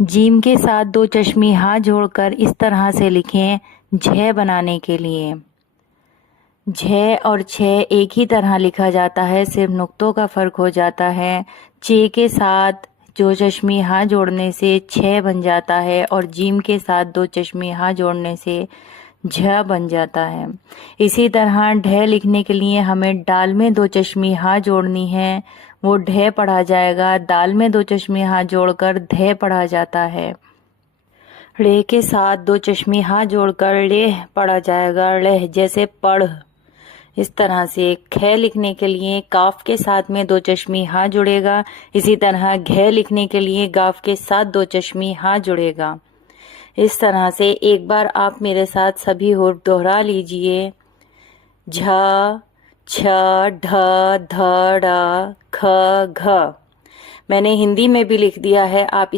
Gym के साथ दो चश्मी हाथ जोड़कर इस तरह से लिखें झ बनाने के लिए। झ और छ एक ही तरह लिखा जाता है, सिर्फ नुक्तों का फ़र्क हो जाता है। चे के साथ दो चश्मी हाथ जोड़ने से छ बन जाता है और जीम के साथ दो चश्मी हाथ जोड़ने से झ बन जाता है। इसी तरह ढ लिखने के लिए हमें डाल में दो चश्मी हाथ जोड़नी है, वो ढ पढ़ा जाएगा। दाल में दो चश्मी हाथ जोड़कर ध पढ़ा जाता है। रे के साथ दो चश्मी हाथ जोड़कर लेह पढ़ा जाएगा, लेह जैसे पढ़। इस तरह से ख लिखने के लिए काफ के साथ में दो चश्मी हाथ जुड़ेगा, इसी तरह घ लिखने के लिए गाफ के साथ दो चश्मी हाथ जुड़ेगा। इस तरह से एक बार आप मेरे साथ सभी हुर्फ दोहरा लीजिए। झ, छ, ढ, ध, ड़, ख, घ। मैंने हिंदी में भी लिख दिया है, आप